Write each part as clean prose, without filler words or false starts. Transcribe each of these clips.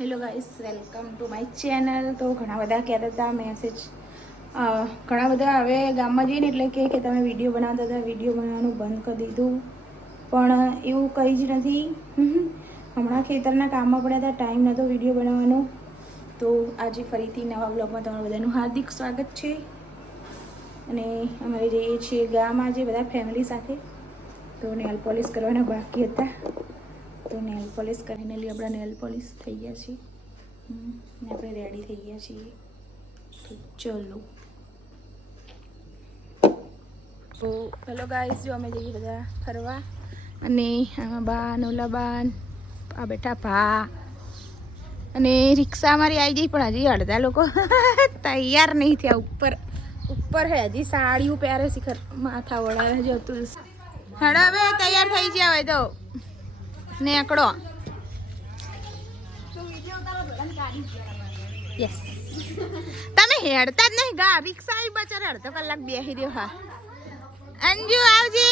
Hello guys, welcome to my channel. તો ઘણા બધા કહેતા હતા મેસેજ, ઘણા બધા હવે ગામમાં જઈને એટલે કે તમે વિડીયો બનાવતા હતા, વિડીયો બનાવવાનું બંધ કરી દીધું. પણ એવું કંઈ જ નથી. હમણાં ખેતરના કામમાં પડ્યા હતા, ટાઈમ નહોતો વિડીયો બનાવવાનો. તો આજે ફરીથી નવા બ્લોગમાં તમારું બધાનું હાર્દિક સ્વાગત છે. અને અમારે જઈએ છીએ ગામ આજે બધા ફેમિલી સાથે. તો નેલ પોલિશ કરવાના બાકી હતા, તો નેલ પોલિશ કરીને આપણા નેલ પોલિશ થઈ ગયા છે ને આપણે રેડી થઈ ગયા છીએ. તો ચલો. તો હેલો ગાઈસ, જો અમે જઈએ બધા ફરવા. અને આમાં બા નોલા બાન આ બેઠા ભા અને રિક્ષા અમારી આવી ગઈ, પણ હજી અડધા લોકો તૈયાર નહીં થયા. ઉપર હે હજી સાડીઓ પહેરે શિખર માથા વળાવે જતું. હેડો હવે તૈયાર થઈ ગયા હોય તો નેકડો. યસ, તમે હેડતા જ નહીં. ગા રિક્ષા આવી બચારે અડધો કલાક બેસી દો. હા અંજુ આવજે.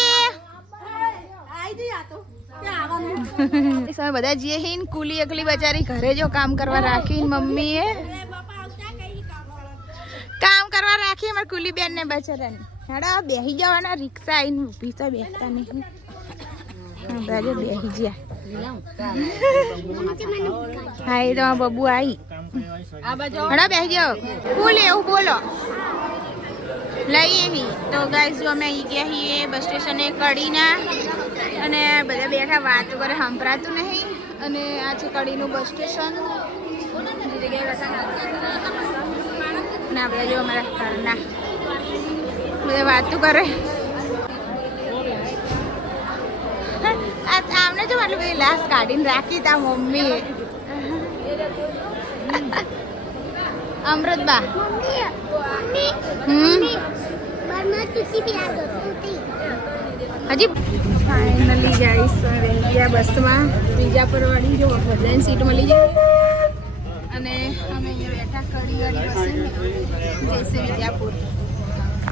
બધા જઈએ હિન. કુલી એકલી બચારી ઘરે જો કામ કરવા રાખી. મમ્મી એ કામ કરવા રાખી અમારે કુલી બેન ને બચારાને. હેડા બેસી જવાના. રિક્ષા આવીને ઊભી તો બેસતા નહીં. બેસી ગયા. હા એ તો બબુ આવી. હડા બેસી જાઓ. બોલે એવું બોલો લઈ એવી. તો ગાઈસ જો અમે અહીં ગયા છીએ બસ સ્ટેશને કડીના. અને બધા બેઠા વાતો કરે, સંભળાતું નહીં. અને આ છે કડીનું બસ સ્ટેશન. અને આ બધા જો અમારા ઘરના બધા વાતો કરે. આમને જો આટલું બધી લાશ કાઢીને રાખી તા મમ્મીએ. અમૃતબા હજી ફાઇનલી ગાઈસ ગયા બસમાં. વિજાપુર વાળી જો બધાની સીટ મળી જાય. અને અમે અહીંયા બેઠા કડી બસ જઈશે વિજાપુર.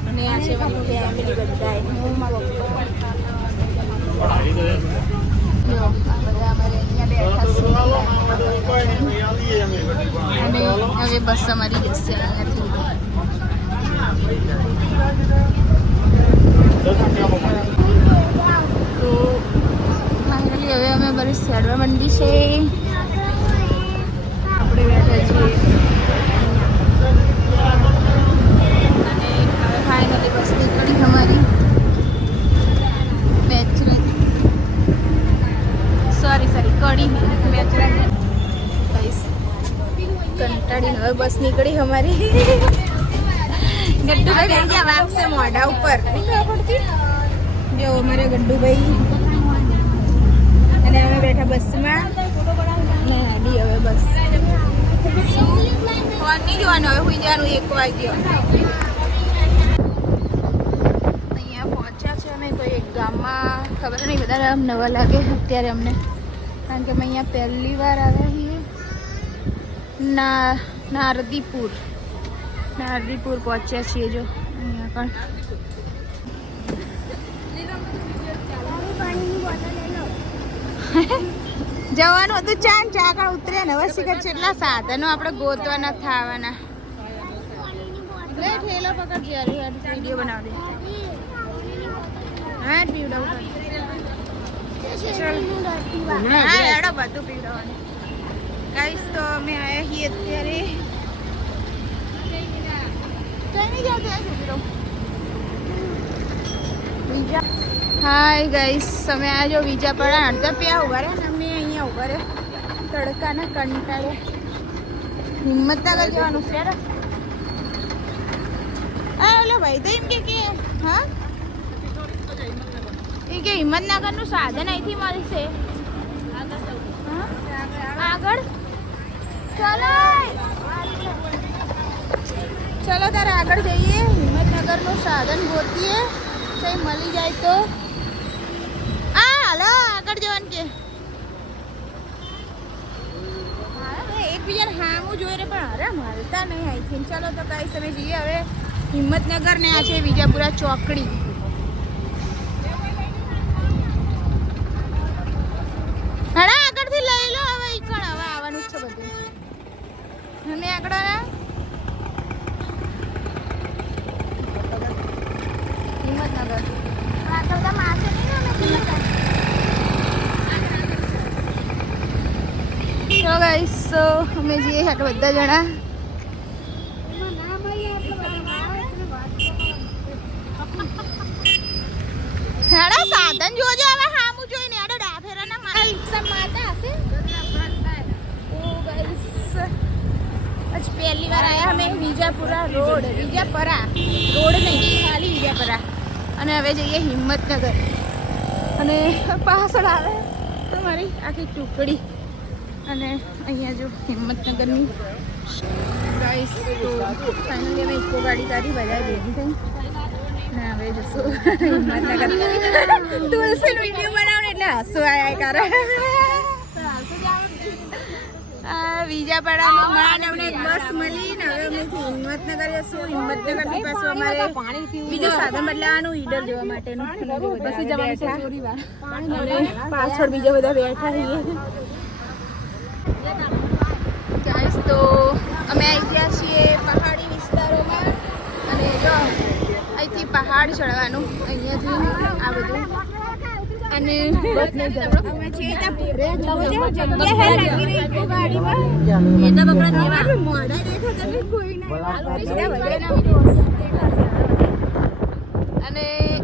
અને આ છે મારી ફેમિલી બધા. હું મારો અને હવે બસ અમારી જશે અહીંયાથી. તો ફાઇનલી હવે અમે બધી સેડવા મંડી છે. આપણે બેઠા છીએ અને હવે ફાઇનલી બસ નીકળી અમારી. કડી કંટાળીને હવે બસ નીકળી અમારી. ગડ્ડુભાઈ થઈ ગયા વાગશે મોઢા ઉપર. જો અમારે ગડ્ડુભાઈ અને અમે બેઠા બસમાં. ને હાડી હવે બસ ફોન નહીં જોવાનું, હવે સુઈ જવાનું 1 વાગ્યો. અહીંયા પહોંચ્યા છે અમે કોઈ એક ગામમાં. ખબર નહીં, બધા નવા લાગે અત્યારે અમને, કારણ કે અમે અહીંયા પહેલી વાર આવ્યા છીએ. નારદીપુર પહોંચ્યા છીએ. જો અહીંયા પણ જવાનું હતું. ચા કાળ ઉતર્યા ને હવે શીખર કેટલા સાધનો આપણે ગોતવાના થવાના. લે ઠેલો પકડ જ્યારે વિડીયો બનાવી દે. હા પીવડાવું બધું પીવડાવવાનું. ગાઈસ તો અમે આવ્યા છીએ અત્યારે. હાય ગાઈસ, અમે આ જો વિજાપુરા અડધા પ્યા ઉભા રહ્યા ને અમે અહીંયા ઉભા રહ્યા તડકાના કંટાળે. હિંમતનગર જવાનું છે. હા ઓલો ભાઈ તો એમ કે હા એ કે હિંમતનગરનું સાધન અહીંથી મળશે આગળ. ચલો તારે આગળ જઈએ. હિંમતનગરનું સાધન ગોતીએ, કંઈ મળી જાય તો. હા હાલો આગળ જવાનું કે એકબીજાને હામું જોઈ રે પણ અરે મળતા નહીં અહીંથી. ચલો તો કઈ સમય જઈએ હવે હિંમતનગર. ને આ છે વિજાપુરા ચોકડી. હડા આગળથી લઈ લો. હવે ઈકણ હવે આવવાનું જ છે બધું. અમે આગળ હિંમતનગર તો ગાઈસ અમે જઈએ આગળ બધા જણા. હેડો સાધન જોજો હવે હામું જોઈને હેડો ડાફેરાના મારા રિક્ષા માતા હશે. ઓ ગાઈસ આજ પહેલી વાર આયા અમે વિજાપુરા રોડ, વિજાપરા રોડ નહીં ખાલી વિજાપરા. અને હવે જઈએ હિંમતનગર અને પાછળ આવે તો મારી આખી ટુકડી. અને અહીંયા જો હિંમતનગરની ગાઈસ તો ફાઇનલી અમે ઇકો ગાડી તારી બધા ભેગી થઈ ને હવે જશું હિંમતનગર. તુલસીનો વિડીયો બનાવને એટલે હસવું આયા કારણ વિજાપરામાં મારા અમને બસ મળી ને હવે અમે હિંમતનગર જશું. હિંમતનગરથી પાછું અમારે બીજું સાધન બદલાવાનું ઈડર જોવા માટેનું. પછી જવાનું પાછળ બીજા બધા બેઠા છીએ. ગાઈસ તો અમે આવી ગયા છીએ પહાડી વિસ્તારોમાં અને જો અહીંથી પહાડ ચડવાનું અહીંયાથી આ બધું. અને અમે છીએ અને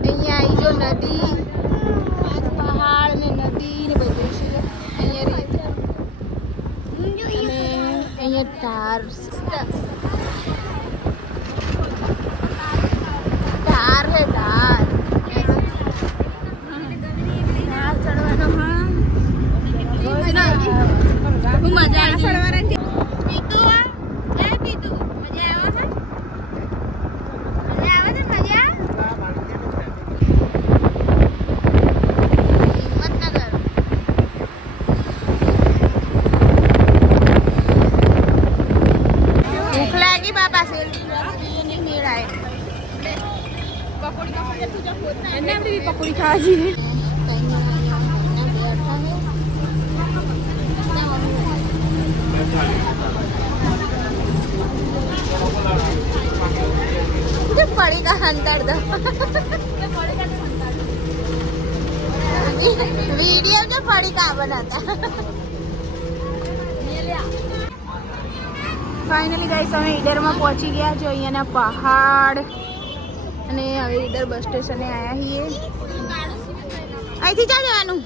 અહીંયા આવી જો નદી, પહાડ ને નદી ને બધું છે અહીંયા. અને અહીંયા ધાર હે ધાર ચડવાનો. હા હું મજા આવી ચડવાની. પીતું પીતું મજા આવે છે. મજા આવે છે મજા. હિંમતનગર ભૂખ લાગી બાપા સેલ્ફી મેળાય પકોડી ખાવા જઈએ. पड़ी का अंतर दो वीडियो जो पड़ी का बनाता. ફાઇનલી ગાઈસ અમે ઈડરમાં પહોંચી ગયા. જો અહીંયાના પહાડ અને હવે ઈડર બસ સ્ટેશને આવ્યા છીએ. અહીંથી ક્યાં જવાનું?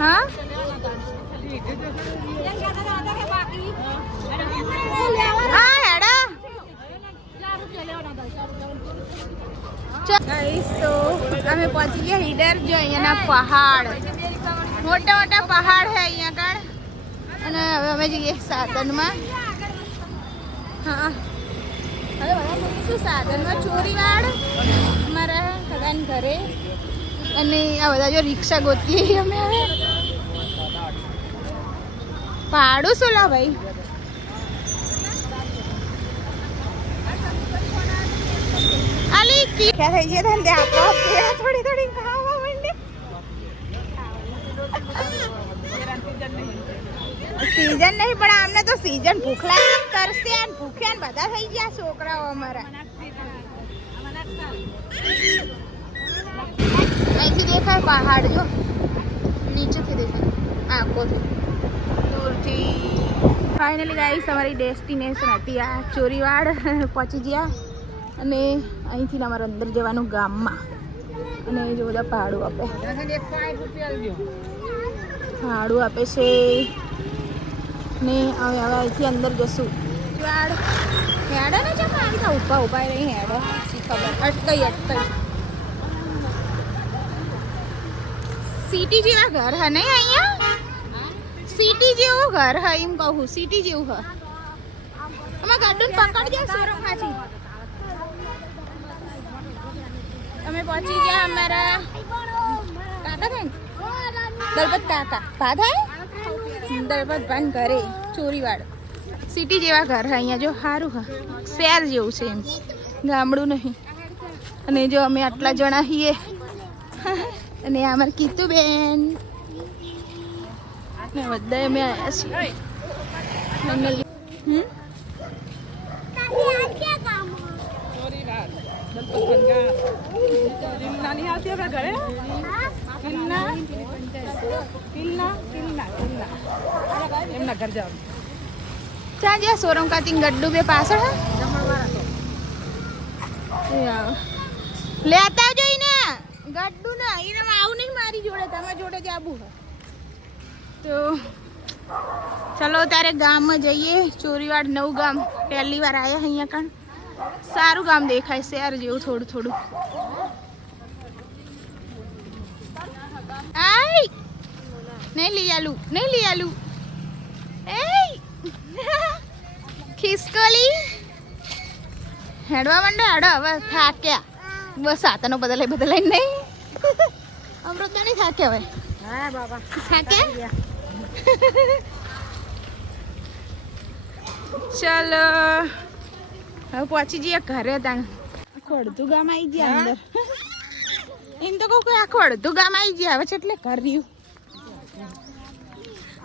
હા હા હેડા ગાઈસ તો અમે પહોંચી ગયા ઈડર. જો અહીંયાના પહાડ મોટા મોટા પહાડ છે અહીંયા આગળ. અને હવે અમે જઈએ સાધનમાં. હા હવે બધા જઈશું સાધનમાં ચોરીવાડ અમારા સગાન ઘરે. અને આ બધા જો રિક્ષા ગોતીએ અમે. હવે ભાડું શું લો ભાઈ? આલી ક્યાં થઈ ગયા ધંધે આપો થોડી થોડી ખાવા માંડે. સીઝન નહીં પણ આમને તો સીઝન ભૂખ લાગે કરશે ને ભૂખ્યા ને બધા થઈ ગયા છોકરાઓ અમારા. અહીંથી દેખાય પહાડ જો નીચેથી દેખાય આંખોથી દૂરથી. ફાઇનલી ગાઈસ અમારી ડેસ્ટિનેશન હતી આ ચોરીવાડ પહોંચી ગયા. અને અહીંથી અમારે અંદર જવાનું ગામમાં. અને જો બધા ભાડું આપે છે ને હવે અહીંથી અંદર જશું. હેડો ને છે મારી ઉભા ઉભા રહી હેડો ખબર અટકાઈ સિટી જેવા ઘર હે નહીં અહીંયા? સિટી જેવું ઘર હે એમ કહું. સિટી જેવું હે. અમે ગાડું પકડજે શરમ ખાચી. અમે પહોંચી ગયા અમારા કાકા થાય દલપત કાકા ભા થાય દલપત ભાન ઘરે ચોરીવાડ. સિટી જેવા ઘર હે અહીંયા. જો સારું હા શહેર જેવું છે એમ, ગામડું નહીં. અને જો અમે આટલા જણા છીએ અને અમારે કીધું બેન બધા અમે આવ્યા છીએ. એમના ઘર જાવ ત્યાં જ્યાં સોરમ કાતી ગડ્ડુ બે પાછળ લેતા જોઈને ગડ્ડુ ના એનામાં આવું નહીં મારી જોડે તમારી જોડે જ આવું તો ચલો તારે ગામમાં જઈએ ચોરીવાડ નવું ગામ પહેલી વાર આવ્યા અહીંયા કણ સારું ગામ દેખાય શહેર જેવું થોડું થોડું આય નહીં લઈ આલું એ ખિસકોલી હેડવા માંડો હેડો હવે થાક્યા બસ આતાનો બદલાય નહીં અમૃત નહીં થાક્યા હવે હા બાબા થાક્યા ચાલો હવે પહોંચી જઈએ ઘરે તાણ આખું અડધું ગામ આવી ગયા અંદર એમ તો કહું આખું અડધું ગામ આવી ગયા હવે છે એટલે ઘર રહ્યું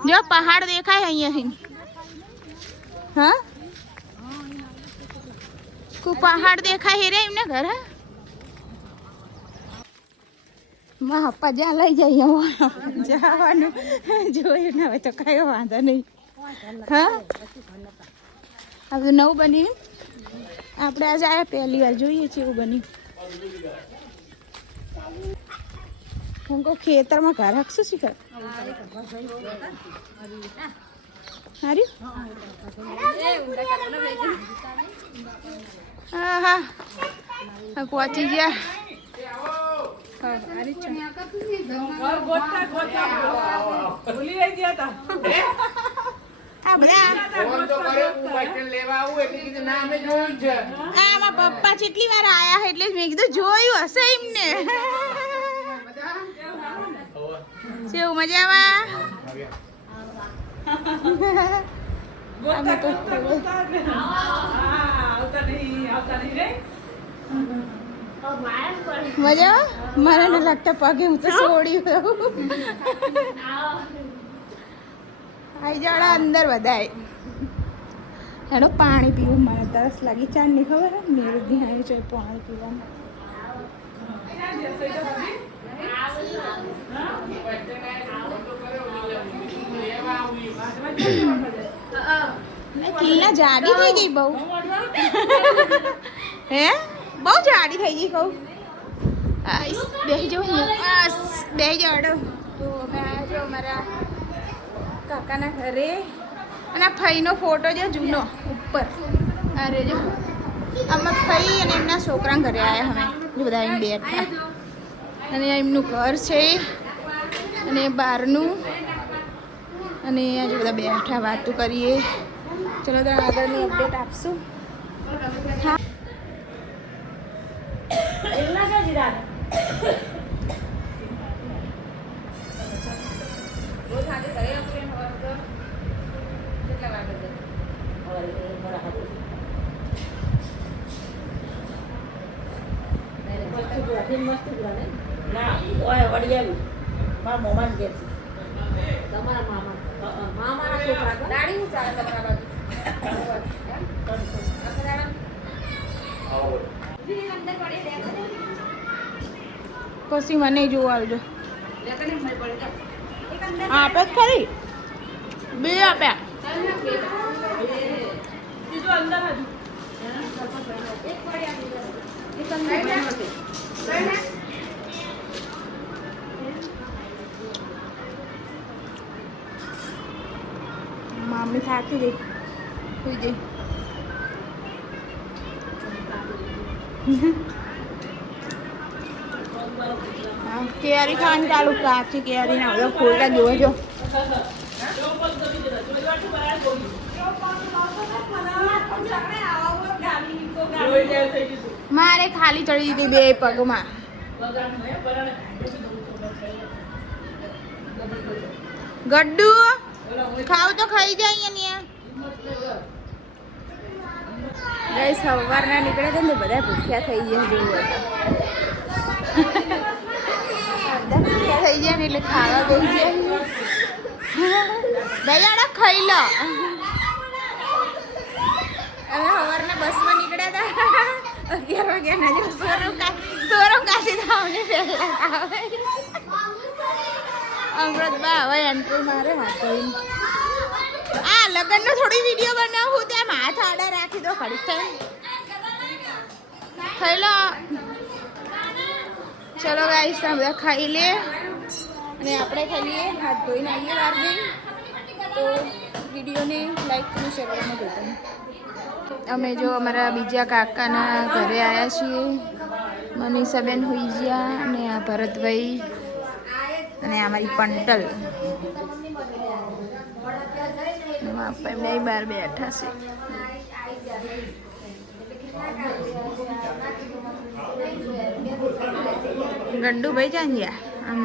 જો પહાડ દેખાય અહીંયાથી હા પહાડ દેખાય હેરે એમને ઘર માં પપ્પા જ્યાં લઈ જઈએ જવાનું જોયું ને હવે તો કયો વાંધો નહીં હા આ બધું નવું બન્યું આપણે આજે આવ્યા પહેલી વાર જોઈએ છીએ એવું બન્યું હું કહું ખેતરમાં ઘર રાખશું શીખર હાર્યું હા હા પહોંચી ગયા પપ્પા કેટલી વાર આયા એટલે મેં કીધું જોયું હશે એમને કેવું મજામાં મજા મને ન લાગતા પગે હું તો છોડ્યું આઈ જાડા અંદર બધાય હેડો પાણી પીવું મને તરસ લાગી ચાંદ ની ખબર હે મેરું ધ્યાન છે પાણી પીવાનું કિલ્લા જાડી થઈ ગઈ બહુ હે બહુ જાડી થઈ ગઈ કહું બેસી જાઉં બેસી જાડો તો અમે આવ્યા છો અમારા કાકાના ઘરે અને આ ફઈનો ફોટો છે જૂનો ઉપર અરે જો આમાં ફઈ અને એમના છોકરા ઘરે આવ્યા અમે બધા એમ બેઠા અને એમનું ઘર છે અને બહારનું અને આજે બધા બેઠા વાતો કરીએ ચલો તો આગળની અપડેટ આપશું હા પછી મને જોવા આવજો આપે જ ખરી બે આપ્યા મામી થાકી ગઈ સુઈ ગઈ કેરી ખાવાની ચાલુ કાચી કેરી ના બધા ફોટા જોવો છો મારે ખાલી ચડી દીધી બે પગમાં ગડ્ડુ ખાવ તો ખાઈ જાય અહીંયા ગઈ સવારના નીકળે છે ને બધા ભૂખ્યા થઈ ગયા જેવું ભૂખ્યા થઈ જાય ને એટલે ખાવા ગઈ છે દયાડા ખાઈ લો અમે સવારના બસમાં નીકળ્યા હતા 11 વાગ્યાના જો સોરમ કાશી ધામને પહેલા આવે અમૃત બા હવે એન્ટ્રી મારે હાથ ધોઈને આ લગનનો થોડી વિડીયો બનાવું ત્યાં હાથ આડા રાખી દો ખડી થઈ લો ચલો ગાઈસ બધા ખાઈ લે અને આપણે ખાઈએ હાથ ધોઈને આવીએ બહાર જઈ તો વિડીયોને લાઈક અને શેર કરવાનું ભૂલતા નહીં. અમે જો અમારા બીજા કાકાના ઘરે આવ્યા છીએ. મનીષાબેન હોઈ ગયા અને આ ભરતભાઈ અને અમારી પંટલ એમને બહાર બેઠા છે. ગડ્ડુભાઈ ક્યાં ગયા? આમ